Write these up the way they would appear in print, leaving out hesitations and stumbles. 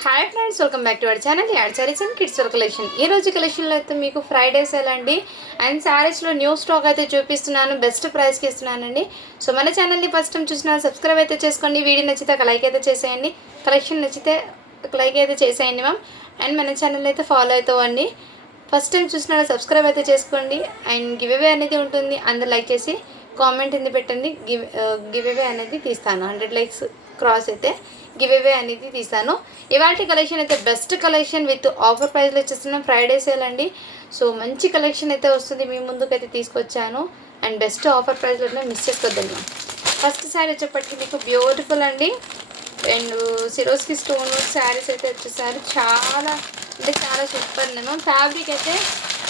Hi friends, welcome back to our channel add saris and kids collection. ఈ రోజు కలెక్షన్లో అయితే మీకు ఫ్రైడే సేల్ అండి. అండ్ శారీస్లో న్యూ స్టాక్ అయితే చూపిస్తున్నాను, బెస్ట్ ప్రైస్కి ఇస్తున్నానండి. సో మన ఛానల్ని ఫస్ట్ టైం చూసిన సబ్స్క్రైబ్ అయితే చేసుకోండి. వీడియో నచ్చితే ఒక లైక్ అయితే చేసేయండి, కలెక్షన్ నచ్చితే ఒక లైక్ అయితే చేసేయండి మ్యామ్. అండ్ మన ఛానల్ అయితే ఫాలో అవుతామండి. ఫస్ట్ టైం చూసిన సబ్స్క్రైబ్ అయితే చేసుకోండి. అండ్ గివ్ అవే అనేది ఉంటుంది, అందరు లైక్ చేసి కామెంట్ కింద పెట్టండి. గివ్ అవే అనేది తీస్తాను, 100 లైక్స్ క్రాస్ అయితే గివ్ అవే అనేది తీసాను. ఇవాళ కలెక్షన్ అయితే బెస్ట్ కలెక్షన్ విత్ ఆఫర్ ప్రైస్లో వచ్చేస్తున్నాం. ఫ్రైడే సేల్ అండి. సో మంచి కలెక్షన్ అయితే వస్తుంది, మీ ముందుకు అయితే తీసుకొచ్చాను. అండ్ బెస్ట్ ఆఫర్ ప్రైస్లో మిస్ చేసుకోవద్దండి. ఫస్ట్ శారీ వచ్చేప్పటికి మీకు బ్యూటిఫుల్ అండి. అండ్ సిరోస్కి స్టోన్ శారీస్ అయితే వచ్చేసారు. చాలా అంటే చాలా సూపర్ నేను. ఫ్యాబ్రిక్ అయితే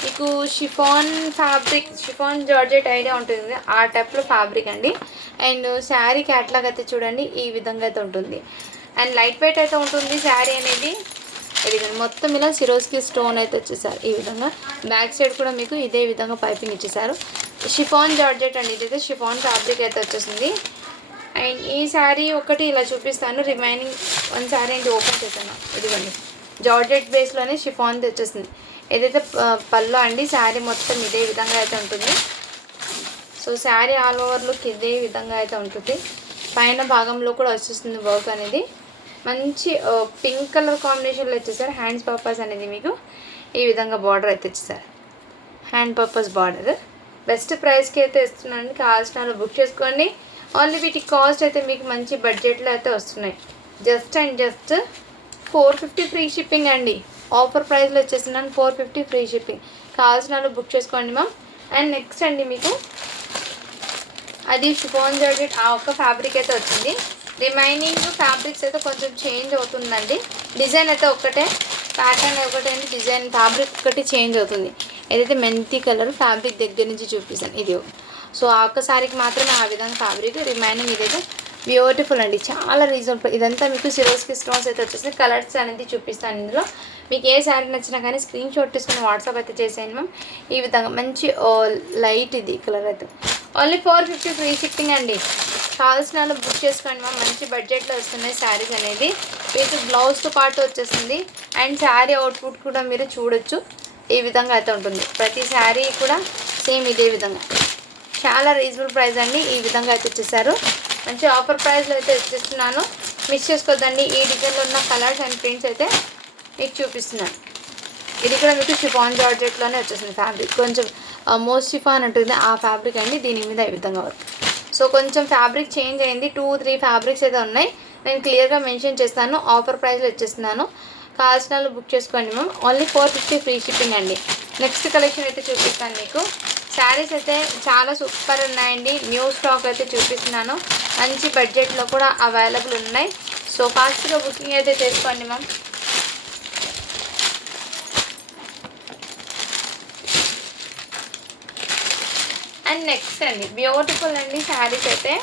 మీకు షిఫాన్ జార్జెట్ ఐడియా ఉంటుంది, ఆ టైప్లో ఫ్యాబ్రిక్ అండి. అండ్ శారీ క్యాట్లాగ్ అయితే చూడండి, ఈ విధంగా అయితే ఉంటుంది. అండ్ లైట్ వెయిట్ అయితే ఉంటుంది శారీ అనేది. ఇది మొత్తం ఇలా సిరోస్కి స్టోన్ అయితే వచ్చేసారు ఈ విధంగా. బ్యాక్ సైడ్ కూడా మీకు ఇదే విధంగా పైపింగ్ ఇచ్చేసారు. షిఫాన్ జార్జెట్ అండి, ఇదైతే షిఫాన్ ఫ్యాబ్రిక్ అయితే వచ్చేసింది. అండ్ ఈ శారీ ఒకటి ఇలా చూపిస్తాను, రిమైనింగ్ వన్ శారీ ఏంటి ఓపెన్ చేశాను. ఇదిగోండి జార్జెట్ బేస్లోనే షిఫాన్ వచ్చేసింది. ఏదైతే పళ్ళు అండి, శారీ మొత్తం ఇదే విధంగా అయితే ఉంటుంది. So sari all over look ఇదే విధంగా అయితే ఉంటుంది. పైన భాగంలో కూడా వచ్చేస్తుంది వర్క్ అనేది. మంచి పింక్ కలర్ కాంబినేషన్లో వచ్చేసారు. హ్యాండ్స్ పర్పస్ అనేది మీకు ఈ విధంగా బార్డర్ అయితే వచ్చేసారు, హ్యాండ్ పర్పస్ బార్డర్. బెస్ట్ ప్రైస్కి అయితే ఇస్తున్నాను, కావాల్సిన వాళ్ళు బుక్ చేసుకోండి. ఓన్లీ వీటి కాస్ట్ అయితే మీకు మంచి బడ్జెట్లో అయితే వస్తున్నాయి. జస్ట్ 450 ఫ్రీ షిప్పింగ్ అండి. ఆఫర్ ప్రైస్లో వచ్చేస్తున్నాను, 450 ఫ్రీ షిప్పింగ్. కావాల్సిన వాళ్ళు బుక్ చేసుకోండి మ్యామ్. అండ్ నెక్స్ట్ అండి మీకు అది షిఫాన్ జార్జెట్ ఆ ఒక్క ఫ్యాబ్రిక్ అయితే వచ్చింది. రిమైనింగ్ ఫ్యాబ్రిక్స్ అయితే కొంచెం చేంజ్ అవుతుందండి. డిజైన్ అయితే ఒక్కటే, ప్యాటర్న్ ఒకటే అండి, డిజైన్ ఫ్యాబ్రిక్ ఒకటి చేంజ్ అవుతుంది. ఏదైతే మెంతి కలర్ ఫ్యాబ్రిక్ దగ్గర నుంచి చూపిస్తాను ఇది. సో ఆ ఒక్కసారికి మాత్రమే ఆ విధంగా ఫ్యాబ్రిక్. రిమైనింగ్ ఇదైతే బ్యూటిఫుల్ అండి, చాలా రీజనబుల్. ఇదంతా మీకు సిరోస్కి స్టోన్స్ అయితే వచ్చేసి కలర్స్ అనేది చూపిస్తాను. ఇందులో మీకు ఏ శారీ నచ్చినా కానీ స్క్రీన్ షాట్ తీసుకుని వాట్సాప్ అయితే చేసేయండి మ్యామ్. ఈ విధంగా మంచి లైట్ ఇది కలర్ అయితే. ఓన్లీ 450 ఫ్రీ షిప్పింగ్ అండి. కావాల్సిన వాళ్ళు బుక్ చేసుకోండి మ్యామ్. మంచి బడ్జెట్లో వస్తున్నాయి శారీస్ అనేది. విత్ బ్లౌజ్తో పాటు వచ్చేసింది. అండ్ శారీ అవుట్పుట్ కూడా మీరు చూడొచ్చు, ఈ విధంగా అయితే ఉంటుంది. ప్రతి శారీ కూడా సేమ్ ఇదే విధంగా. చాలా రీజనబుల్ ప్రైస్ అండి, ఈ విధంగా అయితే వచ్చేసారు. మంచి ఆఫర్ ప్రైస్లో అయితే ఇచ్చేస్తున్నాను, మిస్ చేసుకోవద్దండి. ఈ డిజైన్లో ఉన్న కలర్స్ అండ్ ప్రింట్స్ అయితే మీకు చూపిస్తున్నాను. ఇది కూడా మీకు షిఫాన్ జార్జెట్లోనే వచ్చేసింది ఫ్యాబ్రిక్. కొంచెం మోస్ట్ షిఫాన్ ఉంటుంది ఆ ఫ్యాబ్రిక్ అండి, దీని మీద ఈ విధంగా వర్క్. సో కొంచెం ఫ్యాబ్రిక్ చేంజ్ అయింది, 2-3 ఫ్యాబ్రిక్స్ అయితే ఉన్నాయి. నేను క్లియర్గా మెన్షన్ చేస్తాను. ఆఫర్ ప్రైస్లో వచ్చేస్తున్నాను, కావాల్సిన వాళ్ళు బుక్ చేసుకోండి మ్యామ్. ఓన్లీ 450 ఫ్రీ షిప్పింగ్ అండి. నెక్స్ట్ కలెక్షన్ అయితే చూపిస్తాను మీకు. శారీస్ అయితే చాలా సూపర్ ఉన్నాయండి. న్యూ స్టాక్ అయితే చూపిస్తున్నాను, మంచి బడ్జెట్లో కూడా అవైలబుల్ ఉన్నాయి. సో ఫాస్ట్గా బుకింగ్ అయితే చేసుకోండి మ్యామ్. అండ్ నెక్స్ట్ అండి బ్యూటిఫుల్ అండి శారీస్ అయితే.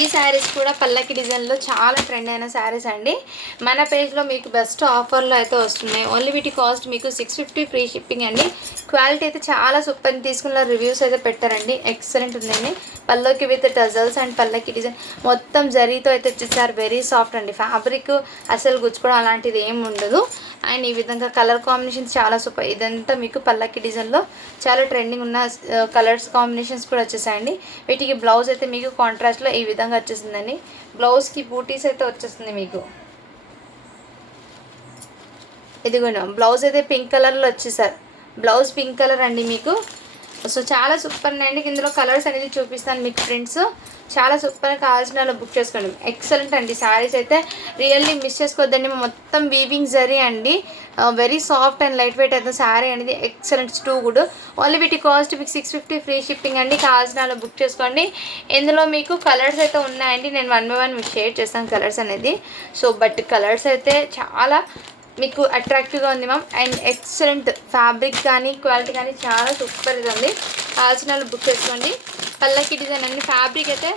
ఈ శారీస్ కూడా పల్లకి డిజైన్లో చాలా ట్రెండ్ అయిన శారీస్ అండి. మన పేజ్లో మీకు బెస్ట్ ఆఫర్లో అయితే వస్తున్నాయి. ఓన్లీ వీటి కాస్ట్ మీకు 650 ఫ్రీ షిప్పింగ్ అండి. క్వాలిటీ అయితే చాలా సూపర్, తీసుకున్న రివ్యూస్ అయితే పెట్టారండి, ఎక్సలెంట్ ఉందండి. పల్లోకి విత్ టజల్స్ అండ్ పల్లకి డిజైన్ మొత్తం జరీతో అయితే వచ్చేసారు. వెరీ సాఫ్ట్ అండి ఫ్యాబ్రిక్, అసలు గుచ్చుకోవడం అలాంటిది ఏమి ఉండదు. అండ్ ఈ విధంగా కలర్ కాంబినేషన్స్ చాలా సూపర్. ఇదంతా మీకు పల్లకి డిజైన్లో చాలా ట్రెండింగ్ ఉన్న కలర్స్ కాంబినేషన్స్ కూడా వచ్చేసాయండి. వీటికి బ్లౌజ్ అయితే మీకు కాంట్రాస్ట్లో ఈ విధంగా వచ్చేసిందండి. బ్లౌజ్కి బూటీస్ అయితే వచ్చేస్తుంది మీకు. ఇదిగోండి బ్లౌజ్ అయితే పింక్ కలర్లో వచ్చేసారు. బ్లౌజ్ పింక్ కలర్ అండి మీకు. సో చాలా సూపర్ అండి. ఇందులో కలర్స్ అనేది చూపిస్తాను మీకు. ప్రింట్స్ చాలా సూపర్, కావాల్సిన వాళ్ళు బుక్ చేసుకోండి. ఎక్సలెంట్ అండి శారీస్ అయితే, రియల్లీ మిస్ చేసుకోవద్దండి. మొత్తం వీవింగ్ జరీ అండి, very soft and light weight అయితే శారీ అనేది. Excellent, too good. ఓన్లీ వీటి కాస్ట్ మీకు 650 ఫ్రీ షిప్పింగ్ అండి. కావాల్సిన వాళ్ళు బుక్ చేసుకోండి. ఇందులో మీకు కలర్స్ అయితే ఉన్నాయండి, నేను 1 by 1 మీకు షేర్ చేస్తాను కలర్స్ అనేది. సో బట్ కలర్స్ అయితే చాలా మీకు అట్రాక్టివ్గా ఉంది మ్యామ్. అండ్ ఎక్సలెంట్ ఫ్యాబ్రిక్ కానీ క్వాలిటీ కానీ చాలా సూపర్ ఉంది. కావాల్సిన వాళ్ళు బుక్ చేసుకోండి. పల్లకి డిజైన్ అండి. ఫ్యాబ్రిక్ అయితే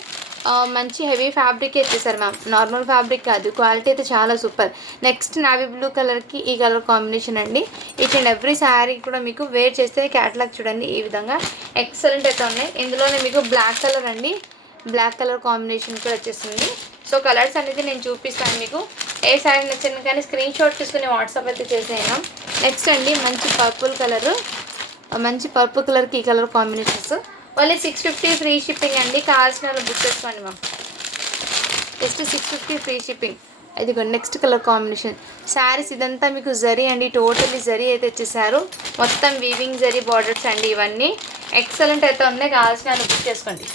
మంచి హెవీ ఫ్యాబ్రిక్ ఇచ్చేసారు మ్యామ్, నార్మల్ ఫ్యాబ్రిక్ కాదు. క్వాలిటీ అయితే చాలా సూపర్. నెక్స్ట్ నావీ బ్లూ కలర్కి ఈ కలర్ కాంబినేషన్ అండి. ఈచ్ అండ్ ఎవ్రీ శారీ కూడా మీకు వేర్ చేస్తే క్యాటలాగ్ చూడండి, ఈ విధంగా ఎక్సలెంట్ అయితే ఉన్నాయి. ఇందులోనే మీకు బ్లాక్ కలర్ అండి, బ్లాక్ కలర్ కాంబినేషన్ కూడా వచ్చేస్తుంది. సో కలర్స్ అనేది నేను చూపిస్తాను మీకు. ఏ శారీ నచ్చింది కానీ స్క్రీన్ షాట్ తీసుకుని వాట్సాప్ అయితే చేసేయడం. నెక్స్ట్ అండి మంచి పర్పుల్ కలర్కి ఈ colour combinations. Only 650 free shipping అండి. కావాల్సిన వాళ్ళు బుక్ చేసుకోండి మ్యామ్. Just 650 free shipping. ఇదిగో నెక్స్ట్ కలర్ కాంబినేషన్. శారీస్ ఇదంతా మీకు జరీ అండి, టోటలీ జరీ అయితే ఇచ్చేసారు. మొత్తం వీవింగ్ జరీ బార్డర్స్ అండి. ఇవన్నీ ఎక్సలెంట్ అయితే ఉన్నాయి. కావాల్సిన వాళ్ళు బుక్ చేసుకోండి.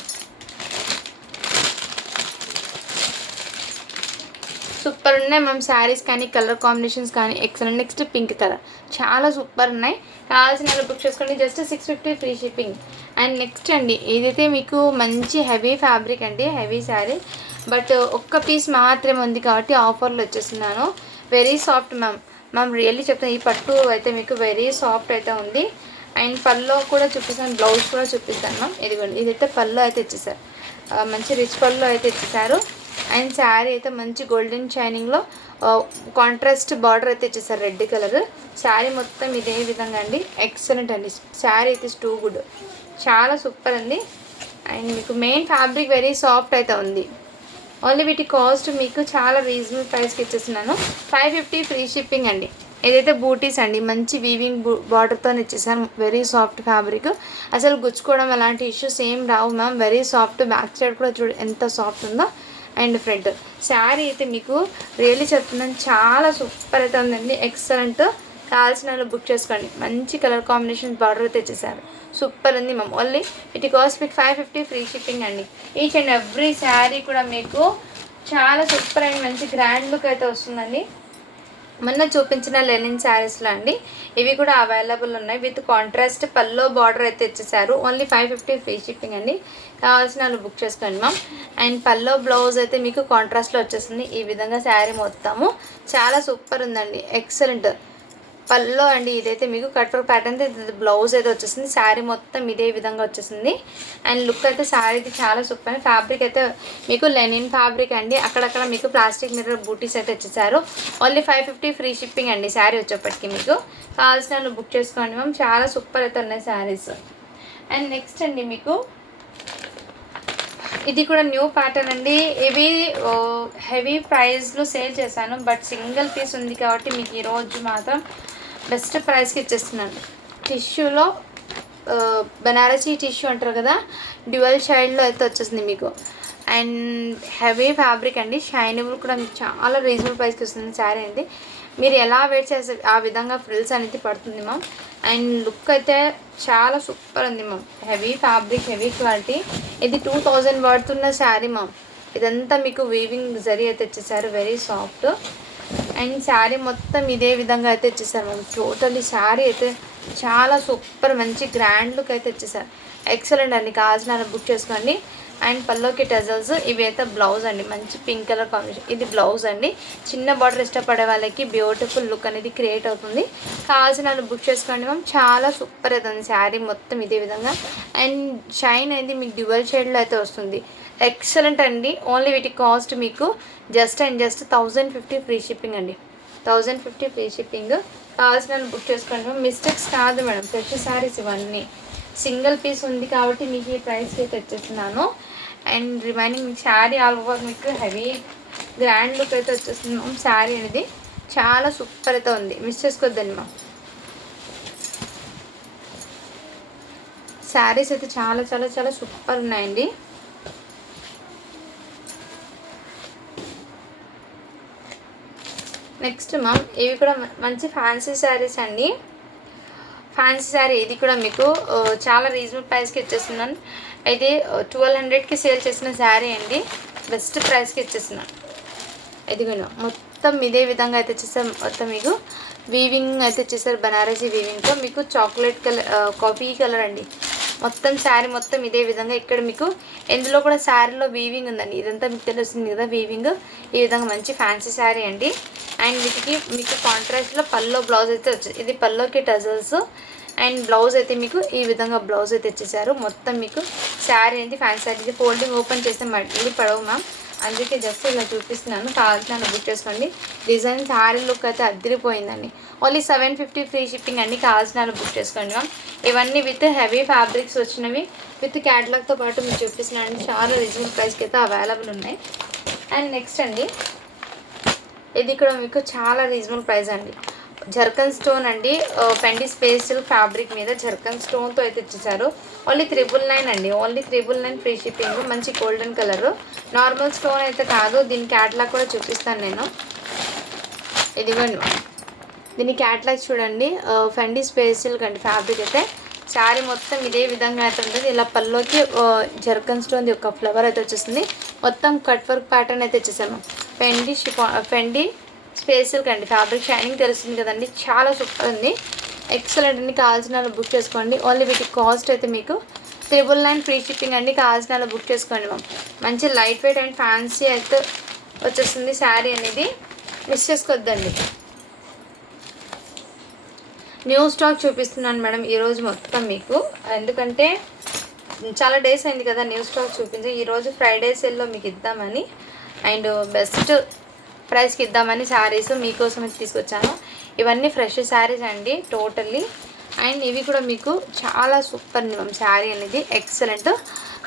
సూపర్ ఉన్నాయి మ్యామ్ శారీస్ కానీ కలర్ కాంబినేషన్స్ కానీ ఎక్సలెంట్. నెక్స్ట్ పింక్ కలర్ చాలా సూపర్ ఉన్నాయి. కావాల్సిన వాళ్ళు బుక్ చేసుకోండి. Just 650 free shipping. And next అండి ఇదైతే మీకు మంచి హెవీ ఫ్యాబ్రిక్ అండి, హెవీ శారీ. బట్ ఒక్క పీస్ మాత్రమే ఉంది కాబట్టి ఆఫర్లో వచ్చేస్తున్నాను. వెరీ సాఫ్ట్ మ్యామ్ రియల్లీ చెప్తాను. ఈ పట్టు అయితే మీకు వెరీ సాఫ్ట్ అయితే ఉంది. అండ్ పళ్ళు కూడా చూపిస్తాను, బ్లౌజ్ కూడా చూపిస్తాను మ్యామ్. ఇదిగోండి ఇదైతే పళ్ళు అయితే ఇచ్చేసారు, మంచి రిచ్ పళ్ళు అయితే ఇచ్చేసారు. అండ్ శారీ అయితే మంచి గోల్డెన్ షైనింగ్లో కాంట్రాస్ట్ బార్డర్ అయితే ఇచ్చేసారు, రెడ్ కలర్. శారీ మొత్తం ఇదే విధంగా అండి. ఎక్సలెంట్ అండి. శారీ అయితే టూ గుడ్, చాలా సూపర్ అండి. అండ్ మీకు మెయిన్ ఫ్యాబ్రిక్ వెరీ సాఫ్ట్ అయితే ఉంది. ఓన్లీ వీటి కాస్ట్ మీకు చాలా రీజనబుల్ ప్రైస్కి ఇచ్చేస్తున్నాను. 550 ఫ్రీ షిప్పింగ్ అండి. ఏదైతే బూటీస్ అండి మంచి వీవింగ్ బార్డర్తో ఇచ్చేసాను. వెరీ సాఫ్ట్ ఫ్యాబ్రిక్, అసలు గుచ్చుకోవడం అలాంటి ఇష్యూస్ ఏం రావు ma'am. Very soft. Back side కూడా చూడు ఎంత సాఫ్ట్ ఉందో. అండ్ ఫ్రంట్ శారీ అయితే మీకు రియల్లీ చెప్తున్నాను చాలా సూపర్ అయితే ఉందండి. ఎక్సలెంట్. కావాల్సిన వాళ్ళు బుక్ చేసుకోండి. మంచి కలర్ కాంబినేషన్ బార్డర్ అయితే ఇచ్చేసారు. సూపర్ ఉంది మ్యామ్. ఓన్లీ వీటి కాస్ట్ మీకు 550 ఫ్రీ షిప్పింగ్ అండి. ఈచ్ అండ్ ఎవ్రీ శారీ కూడా మీకు చాలా సూపర్ అండ్ మంచి గ్రాండ్ లుక్ అయితే వస్తుందండి. మొన్న చూపించిన లెనిన్ శారీస్లో అండి ఇవి కూడా అవైలబుల్ ఉన్నాయి. విత్ కాంట్రాస్ట్ పల్లో బార్డర్ అయితే ఇచ్చేసారు. ఓన్లీ 550 ఫ్రీ షిప్పింగ్ అండి. కావాల్సిన వాళ్ళు బుక్ చేసుకోండి మ్యామ్. అండ్ పల్లో బ్లౌజ్ అయితే మీకు కాంట్రాస్ట్లో వచ్చేస్తుంది. ఈ విధంగా శారీ మొత్తము చాలా సూపర్ ఉందండి. ఎక్సలెంట్ పల్లో అండి. ఇదైతే మీకు కట్ వర్క్ ప్యాటర్న్ ఇది బ్లౌజ్ అయితే వచ్చేసింది. శారీ మొత్తం ఇదే విధంగా వచ్చేసింది. అండ్ లుక్ అయితే శారీకి చాలా సూపర్. ఫ్యాబ్రిక్ అయితే మీకు లెనిన్ ఫ్యాబ్రిక్ అండి. అక్కడక్కడ మీకు ప్లాస్టిక్ మిర్రర్ బూటీస్ అయితే వచ్చేసారు. ఓన్లీ 550 ఫ్రీ షిప్పింగ్ అండి. శారీ వచ్చేప్పటికి మీకు కావాల్సిన వాళ్ళు బుక్ చేసుకోండి మ్యామ్. చాలా సూపర్ అయితే ఉన్నాయి శారీస్. అండ్ నెక్స్ట్ అండి మీకు ఇది కూడా న్యూ ప్యాటర్న్ అండి. ఇవి హెవీ ప్రైస్లో సేల్ చేశాను, బట్ సింగిల్ పీస్ ఉంది కాబట్టి మీకు ఈరోజు మాత్రం బెస్ట్ ప్రైస్కి ఇచ్చేస్తున్నాను. టిష్యూలో బనారసీ టిష్యూ అంటారు కదా, డ్యూయల్ షైడ్లో అయితే వచ్చేసింది మీకు. అండ్ హెవీ ఫ్యాబ్రిక్ అండి, షైనబుల్ కూడా మీకు చాలా రీజనబుల్ ప్రైస్కి వస్తుంది శారీ అండి. మీరు ఎలా వెయిట్ చేస్తే ఆ విధంగా ఫ్రిల్స్ అనేది పడుతుంది మ్యామ్. అండ్ లుక్ అయితే చాలా సూపర్ ఉంది ma'am. Heavy fabric, heavy quality. ఇది 2000 పడుతున్న శారీ మ్యామ్. ఇదంతా మీకు వీవింగ్ జరీ అయితే ఇచ్చేసారు, వెరీ సాఫ్ట్. అండ్ శారీ మొత్తం ఇదే విధంగా అయితే ఇచ్చేసారు మ్యామ్. టోటల్లీ శారీ అయితే చాలా సూపర్ మంచి గ్రాండ్ లుక్ అయితే ఇచ్చేసారు. ఎక్సలెంట్ అండి. కావాల్సిన బుక్ చేసుకోండి. అండ్ పల్లోకి టజల్స్ ఇవి అయితే బ్లౌజ్ అండి. మంచి పింక్ కలర్ కాంబినేషన్. ఇది బ్లౌజ్ అండి. చిన్న బార్డర్ ఇష్టపడే వాళ్ళకి బ్యూటిఫుల్ లుక్ అనేది క్రియేట్ అవుతుంది. కావాల్సిన వాళ్ళు బుక్ చేసుకోండి మ్యామ్. చాలా సూపర్ అవుతుంది శారీ మొత్తం ఇదే విధంగా. అండ్ షైన్ అనేది మీకు డ్యూయల్ షేడ్లో అయితే వస్తుంది. ఎక్సలెంట్ అండి. ఓన్లీ వీటి కాస్ట్ మీకు జస్ట్ 1050 ఫ్రీ షిప్పింగ్ అండి. 1050 ఫ్రీ షిప్పింగ్. కావాల్సిన వాళ్ళు బుక్ చేసుకోండి మ్యామ్. మిస్టేక్స్ కాదు మేడం, ఫ్రెష్ శారీస్ ఇవన్నీ. సింగిల్ పీస్ ఉంది కాబట్టి మీకు ఈ ప్రైస్కి అయితే వచ్చేస్తున్నాను. And remaining sari all over మీకు హెవీ గ్రాండ్ లుక్ అయితే వచ్చేస్తుంది మ్యామ్. శారీ అనేది చాలా సూపర్ అయితే ఉంది, మిస్ చేసుకోవద్దండి మ్యామ్. శారీస్ అయితే చాలా చాలా చాలా సూపర్ ఉన్నాయండి. నెక్స్ట్ మ్యామ్ ఇవి కూడా మంచి ఫ్యాన్సీ శారీస్ అండి. ఫ్యాన్సీ శారీ ఇది కూడా మీకు చాలా రీజనబుల్ ప్రైస్కి ఇచ్చేస్తున్నాను. అయితే 1200కి సేల్ చేసిన శారీ అండి. బెస్ట్ ప్రైస్కి ఇచ్చేస్తున్నాను. ఇది మొత్తం ఇదే విధంగా అయితే ఇచ్చేసారు. మొత్తం మీకు వీవింగ్ అయితే ఇచ్చేసారు, బనారసీ వీవింగ్తో. మీకు చాక్లెట్ కలర్, కాఫీ కలర్ అండి. మొత్తం శారీ మొత్తం ఇదే విధంగా. ఇక్కడ మీకు ఎందులో కూడా శారీలో వీవింగ్ ఉందండి. ఇదంతా మీకు తెలుస్తుంది కదా వీవింగ్. ఈ విధంగా మంచి ఫ్యాన్సీ శారీ అండి. అండ్ వీటికి మీకు కాంట్రాస్ట్లో పల్లో బ్లౌజ్ అయితే వచ్చేది. ఇది పల్లోకి టజల్స్. అండ్ బ్లౌజ్ అయితే మీకు ఈ విధంగా బ్లౌజ్ అయితే ఇచ్చేసారు. మొత్తం మీకు శారీ అనేది ఫ్యాన్సీ శారీ. ఇది ఫోల్డింగ్ ఓపెన్ చేస్తే మళ్ళీ పడవు మ్యామ్. అందుకే జస్ట్ ఇలా చూపిస్తున్నాను. కావాల్సిన బుక్ చేసుకోండి. డిజైన్ శారీ లుక్ అయితే అద్దరిపోయిందండి. ఓన్లీ 750 ఫ్రీ షిప్పింగ్ అండి. కావాల్సిన బుక్ చేసుకోండి మ్యామ్. ఇవన్నీ విత్ హెవీ ఫ్యాబ్రిక్స్ వచ్చినవి. విత్ క్యాటలాగ్తో పాటు మీకు చూపిస్తున్నాను అండి. చాలా రీజనబుల్ ప్రైస్కి అయితే అవైలబుల్ ఉన్నాయి. అండ్ నెక్స్ట్ అండి, ఇది కూడా మీకు చాలా రీజనబుల్ ప్రైస్ అండి. జర్కన్ స్టోన్ అండి, పెండి స్పేషియల్ ఫ్యాబ్రిక్ మీద జర్కన్ స్టోన్తో అయితే ఇచ్చేసారు. ఓన్లీ 999 అండి, ఓన్లీ 999 ఫ్రీ షిప్పింగ్. మంచి గోల్డెన్ కలర్, నార్మల్ స్టోన్ అయితే కాదు. దీని క్యాటలాగ్ కూడా చూపిస్తాను నేను. ఇదిగోండి, దీని క్యాటలాగ్ చూడండి. ఫెండి స్పేషియల్ కండి ఫ్యాబ్రిక్ అయితే. శారీ మొత్తం ఇదే విధంగా అయితే ఉంటుంది. ఇలా పల్లోకి జర్కన్ స్టోన్ యొక్క ఫ్లవర్ అయితే వచ్చేస్తుంది. మొత్తం కట్ వర్క్ ప్యాటర్న్ అయితే వచ్చేసాము. ఫెండి స్పేషియల్ కండి ఫ్యాబ్రిక్ షైనింగ్ తెలుస్తుంది కదండి, చాలా సూపర్ ఉంది, ఎక్సలెంట్ అండి. కావాల్సిన వాళ్ళు బుక్ చేసుకోండి. ఓన్లీ వీటి కాస్ట్ అయితే మీకు 999 ఫ్రీ షిప్పింగ్ అండి. కావాల్సిన వాళ్ళు బుక్ చేసుకోండి మ్యామ్. మంచి లైట్ వెయిట్ అండ్ ఫ్యాన్సీ అయితే వచ్చేస్తుంది శారీ అనేది, మిస్ చేసుకోవద్దండి. న్యూ స్టాక్ చూపిస్తున్నాను మేడం ఈరోజు మొత్తం మీకు, ఎందుకంటే చాలా డేస్ అయింది కదా న్యూ స్టాక్ చూపించి. ఈరోజు ఫ్రైడే సేల్లో మీకు ఇద్దామని అండ్ బెస్ట్ ప్రైస్కి ఇద్దామని శారీస్ మీకోసం తీసుకొచ్చాను. ఇవన్నీ ఫ్రెష్ శారీస్ అండి టోటల్లీ. అండ్ ఇవి కూడా మీకు చాలా సూపర్ ఉంది మ్యామ్. శారీ అనేది ఎక్సలెంట్.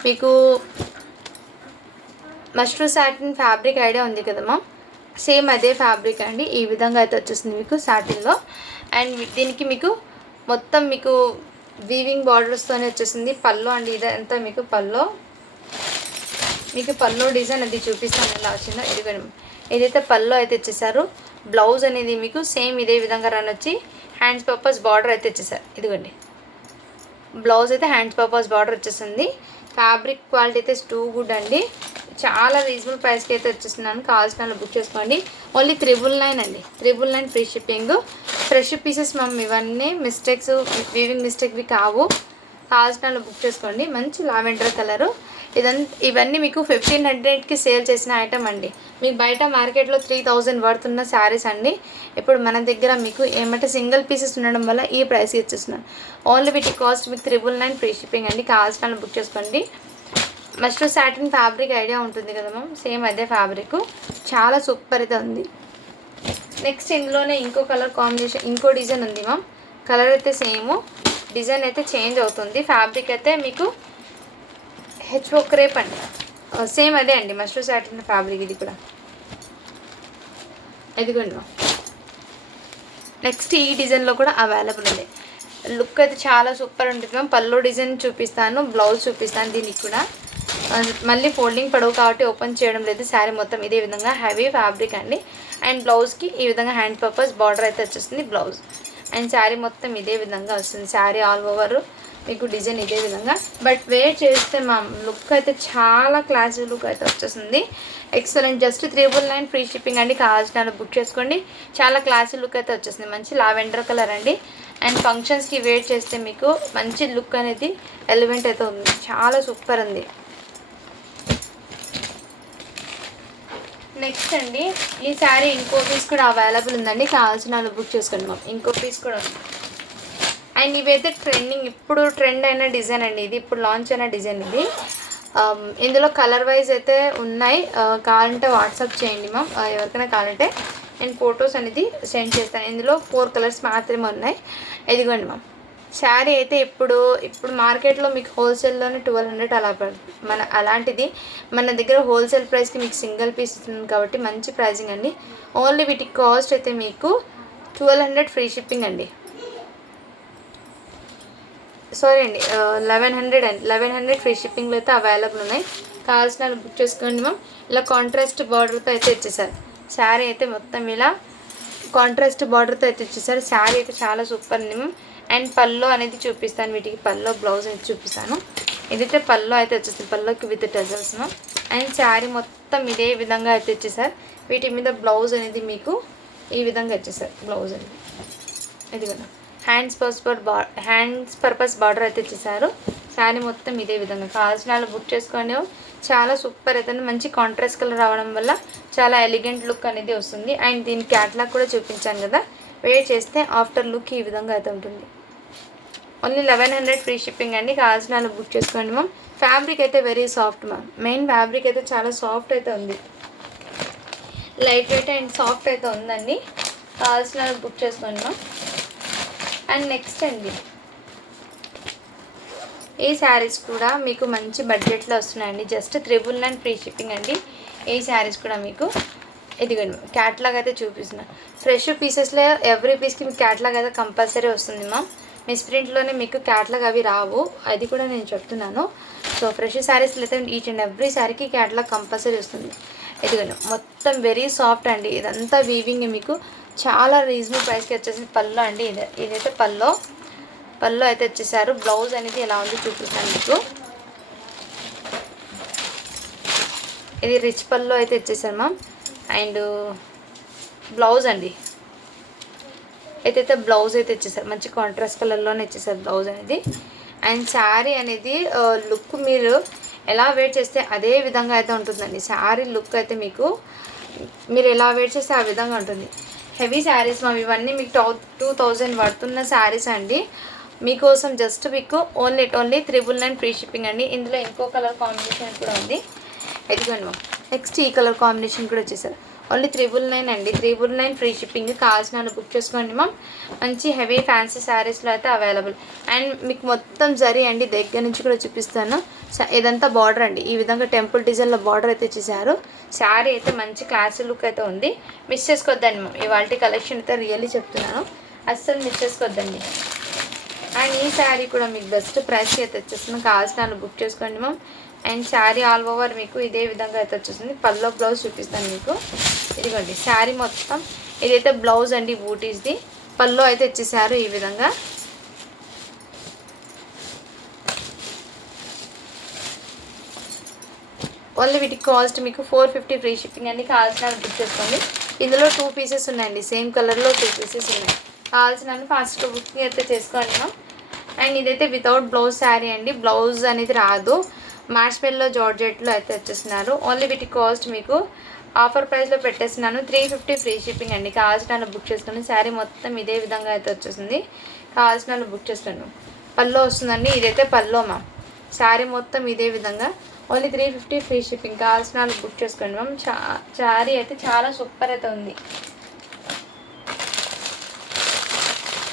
మీకు మస్టర్డ్ సాటిన్ ఫ్యాబ్రిక్ ఐడియా ఉంది కదా మ్యామ్, సేమ్ అదే ఫ్యాబ్రిక్ అండి. ఈ విధంగా అయితే వచ్చేస్తుంది మీకు సాటిన్లో. అండ్ దీనికి మీకు మొత్తం మీకు వీవింగ్ బార్డర్స్తోనే వచ్చేసింది. పళ్ళు అండి ఇదంతా మీకు పళ్ళు డిజైన్ అది చూపిస్తాను ఎలా వచ్చిందో. ఇదిగోండి, ఏదైతే పళ్ళు అయితే ఇచ్చేసారు. బ్లౌజ్ అనేది మీకు సేమ్ ఇదే విధంగా రన్ వచ్చి హ్యాండ్స్ పర్పస్ బార్డర్ అయితే ఇచ్చేసారు. ఇదిగోండి, బ్లౌజ్ అయితే హ్యాండ్స్ పర్పస్ బార్డర్ వచ్చేసింది. ఫ్యాబ్రిక్ క్వాలిటీ అయితే టూ గుడ్ అండి. చాలా రీజనబుల్ ప్రైస్కి అయితే వచ్చేస్తున్నాను. కావాల్సిన వాళ్ళు బుక్ చేసుకోండి. ఓన్లీ 999 అండి, 999 ఫ్రీ షిప్పింగ్. ఫ్రెష్ పీసెస్ మమ్, ఇవన్నీ మిస్టేక్స్ వీవింగ్ మిస్టేక్వి కావు. కావాల్సిన వాళ్ళు బుక్ చేసుకోండి. మంచి లావెండర్ కలరు. ఇవన్నీ మీకు 1500కి సేల్ చేసిన ఐటమ్ అండి. మీకు బయట మార్కెట్లో 3000 పడుతున్న శారీస్ అండి. ఇప్పుడు మన దగ్గర మీకు ఏమంటే సింగిల్ పీసెస్ ఉండడం వల్ల ఈ ప్రైస్కి ఇచ్చేస్తున్నాను. ఓన్లీ వీటి కాస్ట్ మీకు 999 ఫ్రీ షిప్పింగ్ అండి. కావాల్సిన వాళ్ళు బుక్ చేసుకోండి. మస్టర్డ్ సాటిన్ ఫ్యాబ్రిక్ ఐడియా ఉంటుంది కదా మ్యామ్, సేమ్ అదే ఫ్యాబ్రిక్, చాలా సూపర్ అయితే ఉంది. నెక్స్ట్ ఇందులోనే ఇంకో కలర్ కాంబినేషన్, ఇంకో డిజైన్ ఉంది మ్యామ్. కలర్ అయితే సేమ్, డిజైన్ అయితే చేంజ్ అవుతుంది. ఫ్యాబ్రిక్ అయితే మీకు హెచ్ఓ క్రేప్ అండి, సేమ్ అదే అండి మస్టర్డ్ సాటిన్ ఫ్యాబ్రిక్. ఇది కూడా ఇదిగోండి మ్యామ్. నెక్స్ట్ ఈ డిజైన్లో కూడా అవైలబుల్ ఉంది. లుక్ అయితే చాలా సూపర్ ఉంటుంది మ్యామ్. పళ్ళు డిజైన్ చూపిస్తాను, బ్లౌజ్ చూపిస్తాను. దీనికి కూడా మళ్ళీ ఫోల్డింగ్ పడవు కాబట్టి ఓపెన్ చేయడం లేదు. శారీ మొత్తం ఇదే విధంగా హెవీ ఫ్యాబ్రిక్ అండి. అండ్ బ్లౌజ్కి ఈ విధంగా హ్యాండ్ పర్పస్ బార్డర్ అయితే వచ్చేస్తుంది బ్లౌజ్. అండ్ శారీ మొత్తం ఇదే విధంగా వస్తుంది. శారీ ఆల్ ఓవర్ మీకు డిజైన్ ఇదే విధంగా. బట్ వేర్ చేస్తే మా లుక్ అయితే చాలా క్లాసీ లుక్ అయితే వచ్చేస్తుంది. ఎక్సలెంట్. జస్ట్ 999 ఫ్రీ షిప్పింగ్ అండి. కావాల్సిన బుక్ చేసుకోండి. చాలా క్లాసీ లుక్ అయితే వచ్చేస్తుంది. మంచి లావెండర్ కలర్ అండి. అండ్ ఫంక్షన్స్కి వేర్ చేస్తే మీకు మంచి లుక్ అనేది ఎలిమెంట్ అయితే ఉంది. చాలా సూపర్ ఉంది. నెక్స్ట్ అండి, ఈ శారీ ఇంకో పీస్ కూడా అవైలబుల్ ఉందండి. కావాల్సిన వాళ్ళు బుక్ చేసుకోండి మ్యామ్. ఇంకో పీస్ కూడా ఉంది. అండ్ ఇవైతే ట్రెండింగ్, ఇప్పుడు ట్రెండ్ అయిన డిజైన్ అండి. ఇది ఇప్పుడు లాంచ్ అయిన డిజైన్ ఇది. ఇందులో కలర్ వైజ్ అయితే ఉన్నాయి. కావాలంటే వాట్సాప్ చేయండి మ్యామ్, ఎవరికైనా కావాలంటే నేను ఫొటోస్ అనేది సెండ్ చేస్తాను. ఇందులో 4 కలర్స్ మాత్రమే ఉన్నాయి. ఇదిగోండి మ్యామ్. శారీ అయితే ఇప్పుడు మార్కెట్లో మీకు హోల్సేల్లోనే 1200 అలా పడుతుంది. అలాంటిది మన దగ్గర హోల్సేల్ ప్రైస్కి మీకు సింగిల్ పీస్ ఇస్తుంది కాబట్టి మంచి ప్రైజింగ్ అండి. ఓన్లీ వీటి కాస్ట్ అయితే మీకు 1200 ఫ్రీ షిప్పింగ్ అండి. సారీ అండి, 1100 ఫ్రీ షిప్పింగ్లో అయితే అవైలబుల్ ఉన్నాయి. కావాల్సిన బుక్ చేసుకోండి మ్యామ్. ఇలా కాంట్రాస్ట్ బార్డర్తో అయితే ఇచ్చేసారు. శారీ అయితే మొత్తం ఇలా కాంట్రాస్ట్ బార్డర్తో అయితే ఇచ్చేసారు. శారీ అయితే చాలా సూపర్ ఉంది మ్యామ్. అండ్ పల్లో అనేది చూపిస్తాను. వీటికి పల్లో బ్లౌజ్ అయితే చూపిస్తాను. ఇదైతే పల్లో అయితే వచ్చేస్తుంది, పల్లోకి with tassels ma'am. And sari మొత్తం ఇదే విధంగా అయితే ఇచ్చేసారు. వీటి మీద బ్లౌజ్ అనేది మీకు ఈ విధంగా ఇచ్చేసారు. బ్లౌజ్ అనేది ఇది కదా హ్యాండ్స్ పర్పస్ బార్డర్ అయితే ఇచ్చేసారు. శారీ మొత్తం ఇదే విధంగా. కావాల్సిన వాళ్ళు బుక్ చేసుకోండి. చాలా సూపర్ అయితే మంచి కాంట్రాస్ట్ కలర్ రావడం వల్ల చాలా ఎలిగెంట్ లుక్ అనేది వస్తుంది. అండ్ దీని క్యాట్లాగ్ కూడా చూపించాను కదా, వేర్ చేస్తే ఆఫ్టర్ లుక్ ఈ విధంగా అయితే ఉంటుంది. ఓన్లీ 1100 ఫ్రీ షిప్పింగ్ అండి. కావాల్సిన వాళ్ళు బుక్ చేసుకోండి మ్యామ్. ఫ్యాబ్రిక్ అయితే very soft ma'am. Main fabric అయితే చాలా సాఫ్ట్ అయితే ఉంది, లైట్ వెయిట్ అండ్ సాఫ్ట్ అయితే ఉందండి. కావాల్సిన వాళ్ళు బుక్ చేసుకోండి మ్యామ్. అండ్ నెక్స్ట్ అండి, ఈ శారీస్ కూడా మీకు మంచి బడ్జెట్లో వస్తున్నాయండి. జస్ట్ 999 ఫ్రీ షిప్పింగ్ అండి. ఈ శారీస్ కూడా మీకు ఇదిగోండి క్యాట్లాగ్ అయితే చూపిస్తున్నా. ఫ్రెష్ పీసెస్లో ఎవ్రీ పీస్కి మీకు క్యాట్లాగ్ అయితే కంపల్సరీ వస్తుంది మ్యామ్. మిస్ ప్రింట్లోనే మీకు క్యాట్లాగ్ అవి రావు, అది కూడా నేను చెప్తున్నాను. సో ఫ్రెష్ శారీస్లో అయితే ఈచ్ అండ్ ఎవ్రీ శారీకి క్యాట్లాగ్ కంపల్సరీ వస్తుంది. ఇదిగోండి మొత్తం వెరీ సాఫ్ట్ అండి. ఇదంతా వీవింగ్ మీకు చాలా రీజనబుల్ ప్రైస్కి వచ్చేసి పళ్ళు అండి. ఇదైతే పళ్ళు అయితే వచ్చేసారు. బ్లౌజ్ అనేది ఎలా ఉంది చూపిస్తాను మీకు. ఇది రిచ్ పళ్ళు అయితే ఇచ్చేసారు మ్యామ్. అండ్ బ్లౌజ్ అండి, అయితే బ్లౌజ్ అయితే ఇచ్చేసారు. మంచి కాంట్రాస్ట్ కలర్లోనే ఇచ్చేసారు బ్లౌజ్ అనేది. అండ్ శారీ అనేది లుక్ మీరు ఎలా వేర్ చేస్తే అదే విధంగా అయితే ఉంటుందండి. శారీ లుక్ అయితే మీకు మీరు ఎలా వేర్ చేస్తే ఆ విధంగా ఉంటుంది. హెవీ శారీస్ మ్యామ్ ఇవన్నీ మీకు 2000 పడుతున్న శారీస్ అండి. మీకోసం జస్ట్ మీకు ఓన్లీ 999 ఫ్రీ షిప్పింగ్ అండి. ఇందులో ఇంకో కలర్ కాంబినేషన్ కూడా ఉంది. ఇదిగోండి మ్యామ్. నెక్స్ట్ ఈ కలర్ కాంబినేషన్ కూడా వచ్చేసారు. ఓన్లీ 999 అండి. 999 ఫ్రీ షిప్పింగ్. కావాల్సిన బుక్ చేసుకోండి మ్యామ్. మంచి హెవీ ఫ్యాన్సీ శారీస్లో అయితే అవైలబుల్. అండ్ మీకు మొత్తం జరీ అండి, దగ్గర నుంచి కూడా చూపిస్తాను. ఇదంతా బార్డర్ అండి. ఈ విధంగా టెంపుల్ డిజైన్లో బార్డర్ అయితే ఇచ్చేసారు. శారీ అయితే మంచి క్లాసీ లుక్ అయితే ఉంది. మిస్ చేసుకోవద్దండి మ్యామ్. ఇవాళ కలెక్షన్ అయితే రియల్లీ చెప్తున్నాను, అస్సలు మిస్ చేసుకోవద్దండి. అండ్ ఈ శారీ కూడా మీకు బెస్ట్ ప్రైస్కి అయితే వచ్చేస్తుంది. కావాల్సిన బుక్ చేసుకోండి ma'am. And sari all over మీకు ఇదే విధంగా అయితే వచ్చేస్తుంది. పల్లో బ్లౌజ్ చూపిస్తాను మీకు. ఇదిగోండి శారీ మొత్తం ఇదైతే బ్లౌజ్ అండి, బూటీస్ది. పల్లో అయితే ఇచ్చేసారు ఈ విధంగా. ఓన్లీ వీటికి కాస్ట్ మీకు 450 ఫ్రీ షిప్పింగ్ అండి. కావాల్సిన బుక్ చేసుకోండి. ఇందులో 2 పీసెస్ ఉన్నాయండి, సేమ్ కలర్లో 2 పీసెస్ ఉన్నాయి. కావాల్సిన ఫాస్ట్గా బుకింగ్ అయితే చేసుకోండి మ్యామ్. అండ్ ఇదైతే వితౌట్ బ్లౌజ్ శారీ అండి. బ్లౌజ్ అనేది రాదు. మార్ష్మెల్లో జార్జెట్లో అయితే వచ్చేస్తున్నారు. ఓన్లీ వీటి కాస్ట్ మీకు ఆఫర్ ప్రైస్లో పెట్టేస్తున్నాను 350 ఫ్రీ షిప్పింగ్ అండి. కావాల్సిన బుక్ చేసుకుని శారీ మొత్తం ఇదే విధంగా అయితే వచ్చేసింది. కావాల్సిన బుక్ చేస్తాను. పల్లో వస్తుందండి. ఇదైతే పల్లో మ్యామ్. శారీ మొత్తం ఇదే విధంగా ఓన్లీ 350 ఫ్రీ షిప్పింగ్. కావాల్సిన బుక్ చేసుకోండి మ్యామ్. శారీ అయితే చాలా సూపర్ అయితే ఉంది.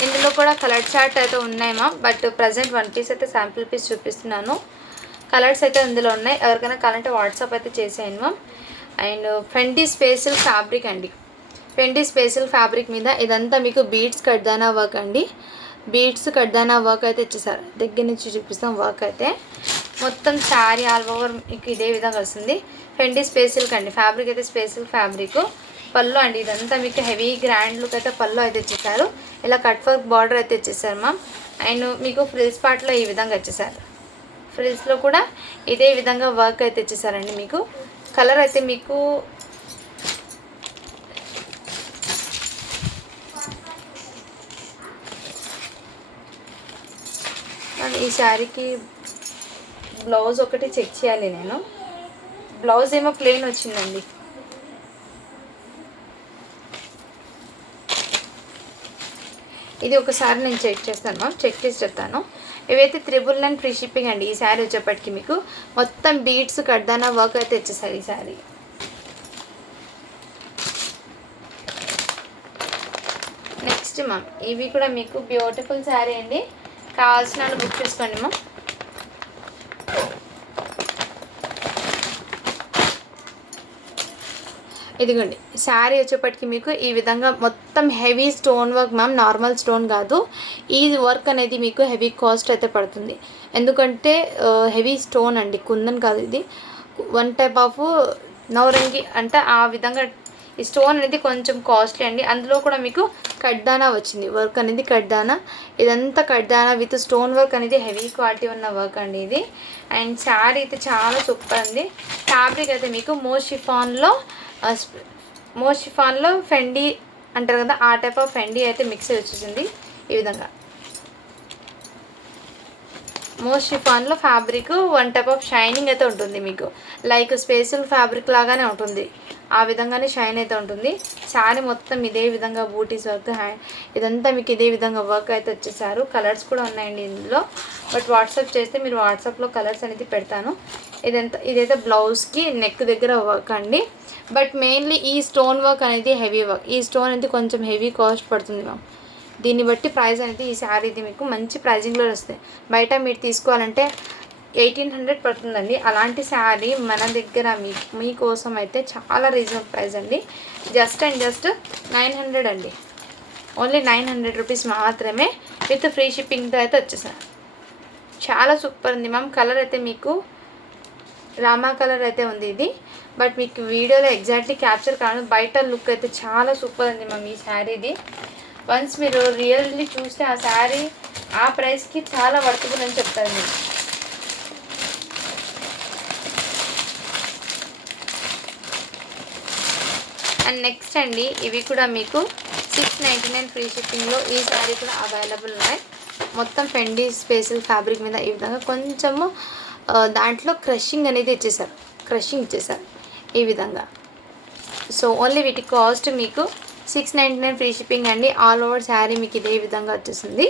ఇందులో కూడా కలర్ చార్ట్ అయితే ఉన్నాయి మ్యామ్. బట్ ప్రజెంట్ 1 పీస్ అయితే శాంపిల్ పీస్ చూపిస్తున్నాను. కలర్స్ అయితే ఇందులో ఉన్నాయి. ఎవరికైనా కావాలంటే వాట్సాప్ అయితే చేసేయండి మ్యామ్. అండ్ ఫెండీ స్పెషల్ ఫ్యాబ్రిక్ అండి. ఫెండీ స్పెషల్ ఫ్యాబ్రిక్ మీద ఇదంతా మీకు బీడ్స్ కడ్దానా వర్క్ అండి. బీడ్స్ కడ్దానా వర్క్ అయితే ఇచ్చేసారు. దగ్గర నుంచి చూపిస్తాం. వర్క్ అయితే మొత్తం శారీ ఆల్ ఓవర్ మీకు ఇదే విధంగా వస్తుంది. ఫెండీ స్పెషల్ అండి. ఫ్యాబ్రిక్ అయితే స్పెషల్ ఫ్యాబ్రిక్. పళ్ళు అండి, ఇదంతా మీకు హెవీ గ్రాండ్ లుక్ అయితే పళ్ళు అయితే ఇచ్చేసారు. ఇలా కట్ వర్క్ బార్డర్ అయితే ఇచ్చేసారు మ్యామ్. అండ్ మీకు ఫ్రిల్స్ పార్ట్లో ఈ విధంగా ఇచ్చేసారు. ఫ్రిల్స్లో కూడా ఇదే విధంగా వర్క్ అయితే ఇచ్చేసారండి. మీకు కలర్ అయితే మీకు ఈ శారీకి బ్లౌజ్ ఒకటి చెక్ చేయాలి నేను. బ్లౌజ్ ఏమో ప్లెయిన్ వచ్చిందండి. ఇది ఒకసారి నేను చెక్ చేస్తాను మ్యామ్. చెక్ చేసి చెప్తాను. ఇవైతే 999 ఫ్రీ షిప్పింగ్ అండి. ఈ శారీ వచ్చేప్పటికి మీకు మొత్తం బీడ్స్ కడ్దానా వర్క్ అయితే వచ్చేసారు ఈ శారీ. నెక్స్ట్ మ్యామ్ ఇవి కూడా మీకు బ్యూటిఫుల్ శారీ అండి. కావాల్సిన బుక్ చేసుకోండి మ్యామ్. ఇదిగోండి శారీ వచ్చేప్పటికి మీకు ఈ విధంగా మొత్తం heavy stone work ma'am. Normal stone కాదు. ఈ వర్క్ అనేది మీకు హెవీ కాస్ట్ అయితే పడుతుంది. ఎందుకంటే హెవీ స్టోన్ అండి, కుందన్ కాదు. ఇది 1 టైప్ ఆఫ్ నవరంగి అంటే ఆ విధంగా ఈ స్టోన్ అనేది కొంచెం కాస్ట్లీ అండి. అందులో కూడా మీకు కడ్దానా వచ్చింది. వర్క్ అనేది కడ్దానా. ఇదంతా కడ్దానా విత్ స్టోన్ వర్క్ అనేది హెవీ క్వాలిటీ ఉన్న వర్క్ అండి ఇది. అండ్ శారీ అయితే చాలా సూపర్ ఉంది. ఫ్యాబ్రిక్ అయితే మీకు మో షిఫాన్లో ఫెండీ అంటారు కదా, ఆ టైప్ ఆఫ్ ఫెండీ అయితే మిక్స్ వచ్చేసింది ఈ విధంగా. మో షిఫాన్లో ఫ్యాబ్రిక్ 1 టైప్ ఆఫ్ షైనింగ్ అయితే ఉంటుంది మీకు. లైక్ స్పెషల్ ఫ్యాబ్రిక్ లాగానే ఉంటుంది. ఆ విధంగానే షైన్ అయితే ఉంటుంది. శారీ మొత్తం ఇదే విధంగా బూటీస్ వర్క్, ఇదంతా మీకు ఇదే విధంగా వర్క్ అయితే వచ్చేసారు. కలర్స్ కూడా ఉన్నాయండి ఇందులో. బట్ వాట్సాప్ చేస్తే మీరు వాట్సాప్లో కలర్స్ అనేది పెడతాను. ఇదైతే బ్లౌజ్కి నెక్ దగ్గర వర్క్ అండి. బట్ మెయిన్లీ ఈ స్టోన్ వర్క్ అనేది హెవీ వర్క్. ఈ స్టోన్ అనేది కొంచెం హెవీ కాస్ట్ పడుతుంది మ్యామ్. దీన్ని బట్టి ప్రైస్ అనేది ఈ శారీది మీకు మంచి ప్రైజింగ్లో వస్తాయి. బయట మీరు తీసుకోవాలంటే 1800 పడుతుందండి. అలాంటి శారీ మన దగ్గర మీకోసం అయితే చాలా రీజనబుల్ ప్రైస్ అండి. జస్ట్ 900 అండి. ఓన్లీ 900 రూపీస్ మాత్రమే విత్ ఫ్రీ షిప్పింగ్తో అయితే వచ్చేసారు. చాలా సూపర్ ఉంది మ్యామ్. కలర్ అయితే మీకు రామా కలర్ అయితే ఉంది ఇది, బట్ మీకు వీడియోలో ఎగ్జాక్ట్లీ క్యాప్చర్ కాదు. బయట లుక్ అయితే చాలా సూపర్ ఉంది మ్యామ్ ఈ శారీది. వన్స్ మీరు రియల్లీ చూస్తే ఆ శారీ ఆ ప్రైస్కి చాలా వర్తబుల్ అని చెప్తారు మీరు. అండ్ నెక్స్ట్ అండి, ఇవి కూడా మీకు 699 ఫ్రీ షిప్పింగ్లో ఈ శారీ కూడా అవైలబుల్ ఉన్నాయి. మొత్తం ఫెండీ స్పెషల్ ఫ్యాబ్రిక్ మీద ఈ విధంగా కొంచెము దాంట్లో క్రషింగ్ అనేది ఇచ్చేసారు ఈ విధంగా. సో ఓన్లీ వీటి కాస్ట్ మీకు 699 ఫ్రీ షిప్పింగ్ అండి. ఆల్ ఓవర్ శారీ మీకు ఇదే విధంగా వచ్చేసింది.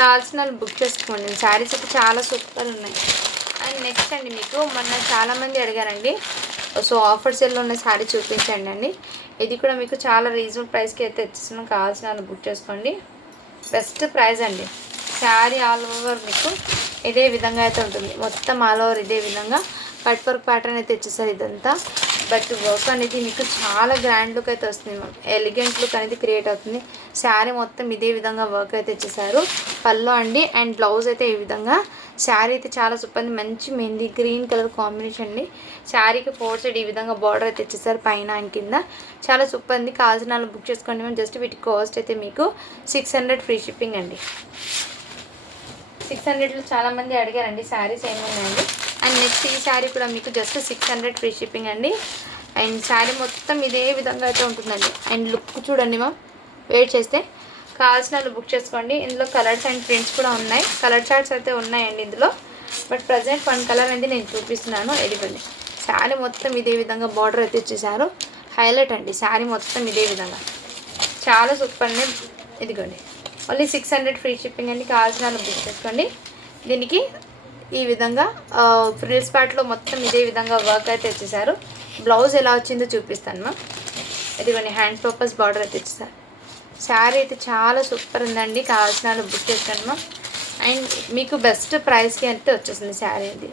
కావాల్సిన బుక్ చేసుకోండి. శారీస్ అయితే చాలా సూపర్ ఉన్నాయి. అండ్ నెక్స్ట్ అండి, మీకు మొన్న చాలామంది అడిగారండి, సో ఆఫర్ సేల్లో ఉన్న శారీ చూపించండి అండి. ఇది కూడా మీకు చాలా రీజనబుల్ ప్రైస్కి అయితే ఇచ్చేస్తున్నాం. కావాల్సిన బుక్ చేసుకోండి. బెస్ట్ ప్రైస్ అండి. శారీ ఆల్ ఓవర్ మీకు ఇదే విధంగా అయితే ఉంటుంది. మొత్తం ఆల్ ఓవర్ ఇదే విధంగా కట్ వర్క్ ప్యాటర్న్ అయితే ఇచ్చేసారు ఇదంతా. బట్ వర్క్ అనేది మీకు చాలా గ్రాండ్ లుక్ అయితే వస్తుంది మ్యామ్. ఎలిగెంట్ లుక్ అనేది క్రియేట్ అవుతుంది. శారీ మొత్తం ఇదే విధంగా వర్క్ అయితే ఇచ్చేసారు. పళ్ళు అండి అండ్ బ్లౌజ్ అయితే ఈ విధంగా. శారీ అయితే చాలా సూపర్. మంచి మెహందీ గ్రీన్ కలర్ కాంబినేషన్ అండి. శారీకి 4 సైడ్ ఈ విధంగా బార్డర్ అయితే ఇచ్చేసారు పైన అండ్ కింద. చాలా సూపర్ ఉంది. కావాల్సిన బుక్ చేసుకోండి మ్యామ్. జస్ట్ వీటి కాస్ట్ అయితే మీకు 600 ఫ్రీ షిప్పింగ్ అండి. 600లో చాలామంది అడిగారండి శారీస్ ఏమున్నాయండి. అండ్ నెక్స్ట్ ఈ శారీ కూడా మీకు జస్ట్ 600 ఫ్రీ షిప్పింగ్ అండి. అండ్ శారీ మొత్తం ఇదే విధంగా అయితే ఉంటుందండి. అండ్ లుక్ చూడండి మ్యామ్. వెయిట్ చేస్తే కావాల్సిన బుక్ చేసుకోండి. ఇందులో కలర్స్ అండ్ ప్రింట్స్ కూడా ఉన్నాయి. కలర్ చార్ట్స్ అయితే ఉన్నాయండి ఇందులో. బట్ ప్రజెంట్ 1 కలర్ అనేది నేను చూపిస్తున్నాను. ఇదిగోండి శారీ మొత్తం ఇదే విధంగా బార్డర్ అయితే ఇచ్చేసారు. హైలైట్ అండి శారీ మొత్తం ఇదే విధంగా. చాలా సూపర్ అండి. ఇదిగోండి ఓన్లీ 600 ఫ్రీ షిప్పింగ్ అండి. కావాల్సిన బుక్ చేసుకోండి. దీనికి ఈ విధంగా ఫ్రిల్స్ పార్ట్లో మొత్తం ఇదే విధంగా వర్క్ అయితే ఇచ్చేసారు. బ్లౌజ్ ఎలా వచ్చిందో చూపిస్తాను మ్యామ్. ఇదిగోండి హ్యాండ్ పర్పస్ బార్డర్ అయితే ఇచ్చేసారు. శారీ అయితే చాలా సూపర్ ఉందండి. కావాల్సిన బుక్ చేసుకోండి మ్యామ్. అండ్ మీకు బెస్ట్ ప్రైస్కి అయితే వచ్చేసింది శారీ అది.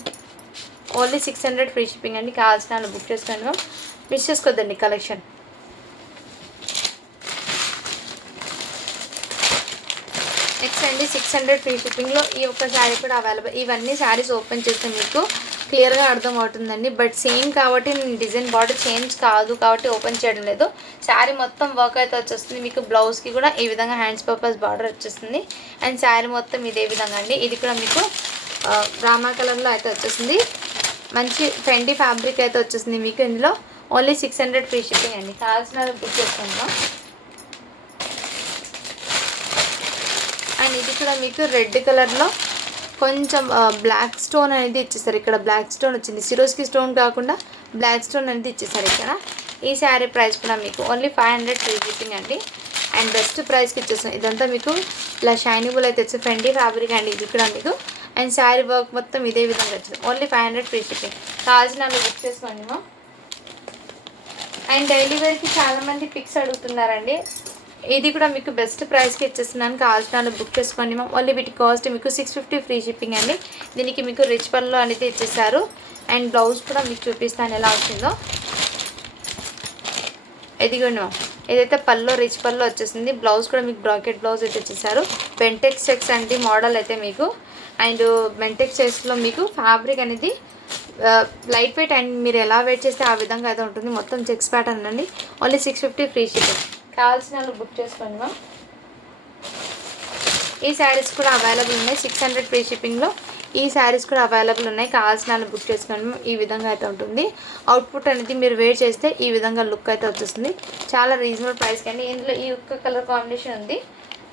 ఓన్లీ 600 ఫ్రీ షిప్పింగ్ అండి. కావాల్సిన బుక్ చేసుకోండి మ్యామ్. మిస్ చేసుకోవద్దండి కలెక్షన్. నెక్స్ట్ అండి 600 ఫ్రీ షిప్పింగ్లో ఈ ఒక్క శారీ కూడా అవైలబుల్. ఇవన్నీ శారీస్ ఓపెన్ చేస్తే మీకు క్లియర్గా అర్థమవుతుందండి. బట్ సేమ్ కాబట్టి నేను డిజైన్ బార్డర్ చేంజ్ కాదు కాబట్టి ఓపెన్ చేయడం లేదు. శారీ మొత్తం వర్క్ అయితే వచ్చేస్తుంది. మీకు బ్లౌజ్కి కూడా ఈ విధంగా హ్యాండ్స్ పర్పస్ బార్డర్ వచ్చేస్తుంది. అండ్ శారీ మొత్తం ఇదే విధంగా అండి. ఇది కూడా మీకు రామా కలర్లో అయితే వచ్చేస్తుంది. మంచి ఫెండీ ఫ్యాబ్రిక్ అయితే వచ్చేస్తుంది మీకు. ఇందులో ఓన్లీ 600 ఫ్రీ షిప్పింగ్ అండి. కావాల్సిన బుక్ చేసుకుందాం. అండ్ ఇది కూడా మీకు రెడ్ కలర్లో కొంచెం బ్లాక్ స్టోన్ అనేది ఇచ్చేసారు. ఇక్కడ బ్లాక్ స్టోన్ వచ్చింది. సిరోస్కి స్టోన్ కాకుండా బ్లాక్ స్టోన్ అనేది ఇచ్చేసారు ఇక్కడ. ఈ శారీ ప్రైస్ కూడా మీకు ఓన్లీ 500 ఫ్రీ షిప్పింగ్ అండి. అండ్ బెస్ట్ ప్రైస్కి ఇచ్చేస్తాం. ఇదంతా మీకు ఇలా షైనిబుల్ అయితే వచ్చి ఫెండీ ఫ్యాబ్రిక్ అండి ఇది కూడా మీకు. అండ్ శారీ వర్క్ మొత్తం ఇదే విధంగా వచ్చింది. Only 500 free shipping. కావాల్సిన బుక్ చేసుకోండి మా. అండ్ డైలీ వేర్కి చాలామంది పిక్స్ అడుగుతున్నారండి. ఇది కూడా మీకు బెస్ట్ ప్రైస్కి ఇచ్చేస్తున్నాను. కావాల్సిన బుక్ చేసుకోండి మ్యామ్. ఓన్లీ వీటి కాస్ట్ మీకు 650 ఫ్రీ షిప్పింగ్ అండి. దీనికి మీకు రిచ్ పళ్ళు అనేది ఇచ్చేసారు. అండ్ బ్లౌజ్ కూడా మీకు చూపిస్తాను ఎలా వచ్చిందో. ఇదిగోండి మ్యామ్. ఏదైతే పళ్ళు రిచ్ పళ్ళు వచ్చేసింది. బ్లౌజ్ కూడా మీకు బ్రాకెట్ బ్లౌజ్ అయితే ఇచ్చేసారు. బెంటెక్స్ చెక్స్ అంటే మోడల్ అయితే మీకు. అండ్ బెంటెక్స్ చెక్స్లో మీకు ఫ్యాబ్రిక్ అనేది లైట్ వెయిట్ అండ్ మీరు ఎలా వెయిట్ చేస్తే ఆ విధంగా అయితే ఉంటుంది. మొత్తం చెక్స్ ప్యాటర్న్ అండి. Only 650 free shipping. కావాల్సిన వాళ్ళు బుక్ చేసుకోండి మ్యామ్. ఈ శారీస్ కూడా అవైలబుల్ ఉన్నాయి. 600 ఫ్రీ షిప్పింగ్లో ఈ శారీస్ కూడా అవైలబుల్ ఉన్నాయి. కావాల్సిన వాళ్ళు బుక్ చేసుకోండి మ్యామ్. ఈ విధంగా అయితే ఉంటుంది. అవుట్పుట్ అనేది మీరు వేర్ చేస్తే ఈ విధంగా లుక్ అయితే వచ్చేస్తుంది. చాలా రీజనబుల్ ప్రైస్కి అండి. ఇందులో ఈ ఒక్క కలర్ కాంబినేషన్ ఉంది.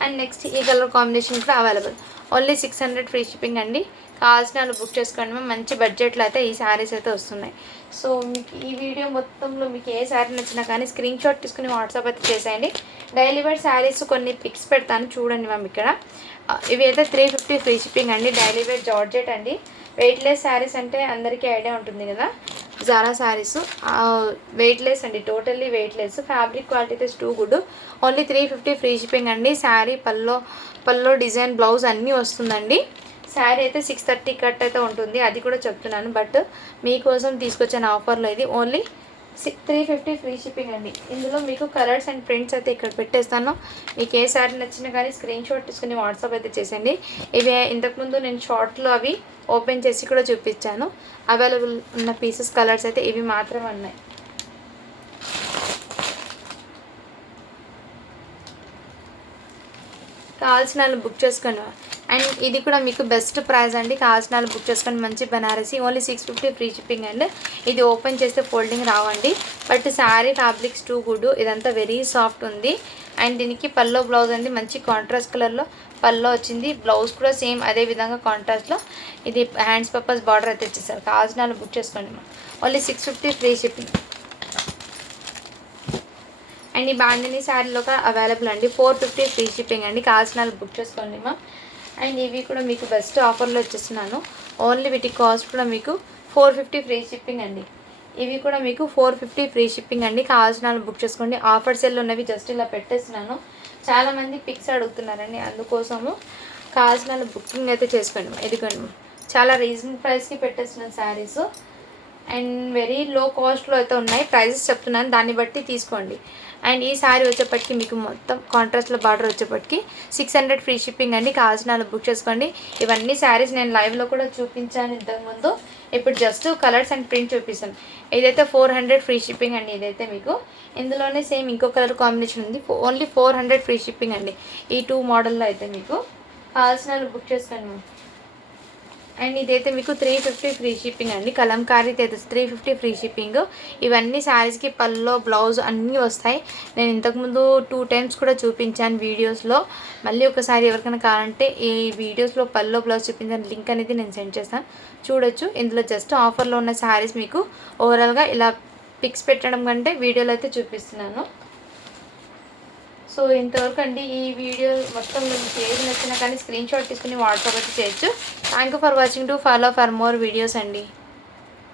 అండ్ నెక్స్ట్ ఈ కలర్ కాంబినేషన్ కూడా అవైలబుల్. ఓన్లీ 600 ఫ్రీ షిప్పింగ్ అండి. కావాల్సిన వాళ్ళు బుక్ చేసుకోండి మ్యామ్. మంచి బడ్జెట్లో అయితే ఈ శారీస్ అయితే వస్తున్నాయి. సో మీకు ఈ వీడియో మొత్తంలో మీకు ఏ శారీ నచ్చినా కానీ స్క్రీన్ షాట్ తీసుకుని వాట్సాప్ అయితే చేసేయండి. డైలీ వేర్ శారీస్ కొన్ని పిక్స్ పెడతాను చూడండి మ్యామ్. ఇక్కడ ఇవి అయితే 350 ఫ్రీ షిప్పింగ్ అండి. డైలీ వేర్ జార్జెట్ అండి. వెయిట్లెస్ శారీస్ అంటే అందరికీ ఐడియా ఉంటుంది కదా. జారా శారీస్ వెయిట్లెస్ అండి, టోటల్లీ వెయిట్లెస్. ఫ్యాబ్రిక్ క్వాలిటీ అయితే too good. Only 350 free shipping అండి. శారీ పల్లో డిజైన్ బ్లౌజ్ అన్నీ వస్తుందండి. శారీ అయితే 630 కట్ అయితే ఉంటుంది, అది కూడా చెప్తున్నాను. బట్ మీకోసం తీసుకొచ్చిన ఆఫర్లో ఇది ఓన్లీ 350 ఫ్రీ షిప్పింగ్ అండి. ఇందులో మీకు కలర్స్ అండ్ ప్రింట్స్ అయితే ఇక్కడ పెట్టేస్తాను. మీకు ఏ శారీ నచ్చినా కానీ స్క్రీన్ షాట్ తీసుకుని వాట్సాప్ అయితే చేసేయండి. ఇవి ఇంతకుముందు నేను షార్ట్లో అవి ఓపెన్ చేసి కూడా చూపించాను. అవైలబుల్ ఉన్న పీసెస్ కలర్స్ అయితే ఇవి మాత్రమే ఉన్నాయి. కావాల్సిన వాళ్ళు బుక్ చేసుకోండి. అండ్ ఇది కూడా మీకు బెస్ట్ ప్రైస్ అండి. కావాల్సిన వాళ్ళు బుక్ చేసుకొని మంచి Banarasi only 650 free shipping and ఇది ఓపెన్ చేస్తే ఫోల్డింగ్ రావండి. But sari fabrics too good. ఇదంతా వెరీ సాఫ్ట్ ఉంది. అండ్ దీనికి పల్లో బ్లౌజ్ అండి మంచి కాంట్రాస్ట్ కలర్లో పల్లో వచ్చింది. బ్లౌజ్ కూడా సేమ్ అదే విధంగా కాంట్రాస్ట్లో ఇది హ్యాండ్స్ పర్పస్ బార్డర్ అయితే వచ్చేసారు. కావాల్సిన వాళ్ళు బుక్ చేసుకోండి. Only 650 free shipping. అండ్ ఈ బాండిని శారీలో అవైలబుల్ అండి. 450 ఫ్రీ షిప్పింగ్ అండి. కావాల్సిన వాళ్ళు బుక్ చేసుకోండి మా. అండ్ ఇవి కూడా మీకు బెస్ట్ ఆఫర్లో వచ్చేస్తున్నాను. ఓన్లీ వీటి కాస్ట్ కూడా మీకు 450 ఫ్రీ షిప్పింగ్ అండి. ఇవి కూడా మీకు 450 ఫ్రీ షిప్పింగ్ అండి. కావాల్సిన వాళ్ళు బుక్ చేసుకోండి. ఆఫర్ సెల్ ఉన్నవి జస్ట్ ఇలా పెట్టేస్తున్నాను. చాలామంది పిక్స్ అడుగుతున్నారండి, అందుకోసము కావాల్సిన వాళ్ళు బుకింగ్ అయితే చేసుకోండి. ఇదిగోండి, చాలా రీజనబుల్ ప్రైస్కి పెట్టేస్తున్నాను శారీస్. అండ్ వెరీ లో కాస్ట్లో అయితే ఉన్నాయి. ప్రైజెస్ చెప్తున్నాను, దాన్ని బట్టి తీసుకోండి. అండ్ ఈ శారీ వచ్చేప్పటికి మీకు మొత్తం కాంట్రాస్ట్లో బార్డర్ వచ్చేప్పటికి 600 ఫ్రీ షిప్పింగ్ అండి. కావాల్సిన వాళ్ళు బుక్ చేసుకోండి. ఇవన్నీ శారీస్ నేను లైవ్లో కూడా చూపించాను ఇంతకుముందు. ఇప్పుడు జస్ట్ కలర్స్ అండ్ ప్రింట్ చూపిస్తాను. ఇదైతే 400 ఫ్రీ షిప్పింగ్ అండి. ఇదైతే మీకు ఇందులోనే సేమ్ ఇంకో కలర్ కాంబినేషన్ ఉంది. ఓన్లీ 400 ఫ్రీ షిప్పింగ్ అండి. ఈ టూ మోడల్లో అయితే మీకు కావాల్సిన వాళ్ళు బుక్ చేసుకోండి. అండ్ ఇదైతే మీకు 350 ఫ్రీ షిప్పింగ్ అండి. కలంకారీ అయితే 350 ఫ్రీ షిప్పింగ్. ఇవన్నీ శారీస్కి పల్లో బ్లౌజ్ అన్నీ వస్తాయి. నేను ఇంతకుముందు 2 టైమ్స్ కూడా చూపించాను వీడియోస్లో. మళ్ళీ ఒకసారి ఎవరికైనా కావాలంటే ఈ వీడియోస్లో పల్లో బ్లౌజ్ చూపించాను లింక్ అనేది నేను సెండ్ చేస్తాను, చూడొచ్చు. ఇందులో జస్ట్ ఆఫర్లో ఉన్న శారీస్ మీకు ఓవరాల్గా ఇలా పిక్స్ పెట్టడం కంటే వీడియోలో అయితే చూపిస్తున్నాను. సో ఇంతవరకు అండి ఈ వీడియో మొత్తం మీకు ఏది నచ్చినా కానీ స్క్రీన్ షాట్ తీసుకుని వాట్సాప్ అయితే చేయొచ్చు. Thank you for watching. To follow for more videos అండి.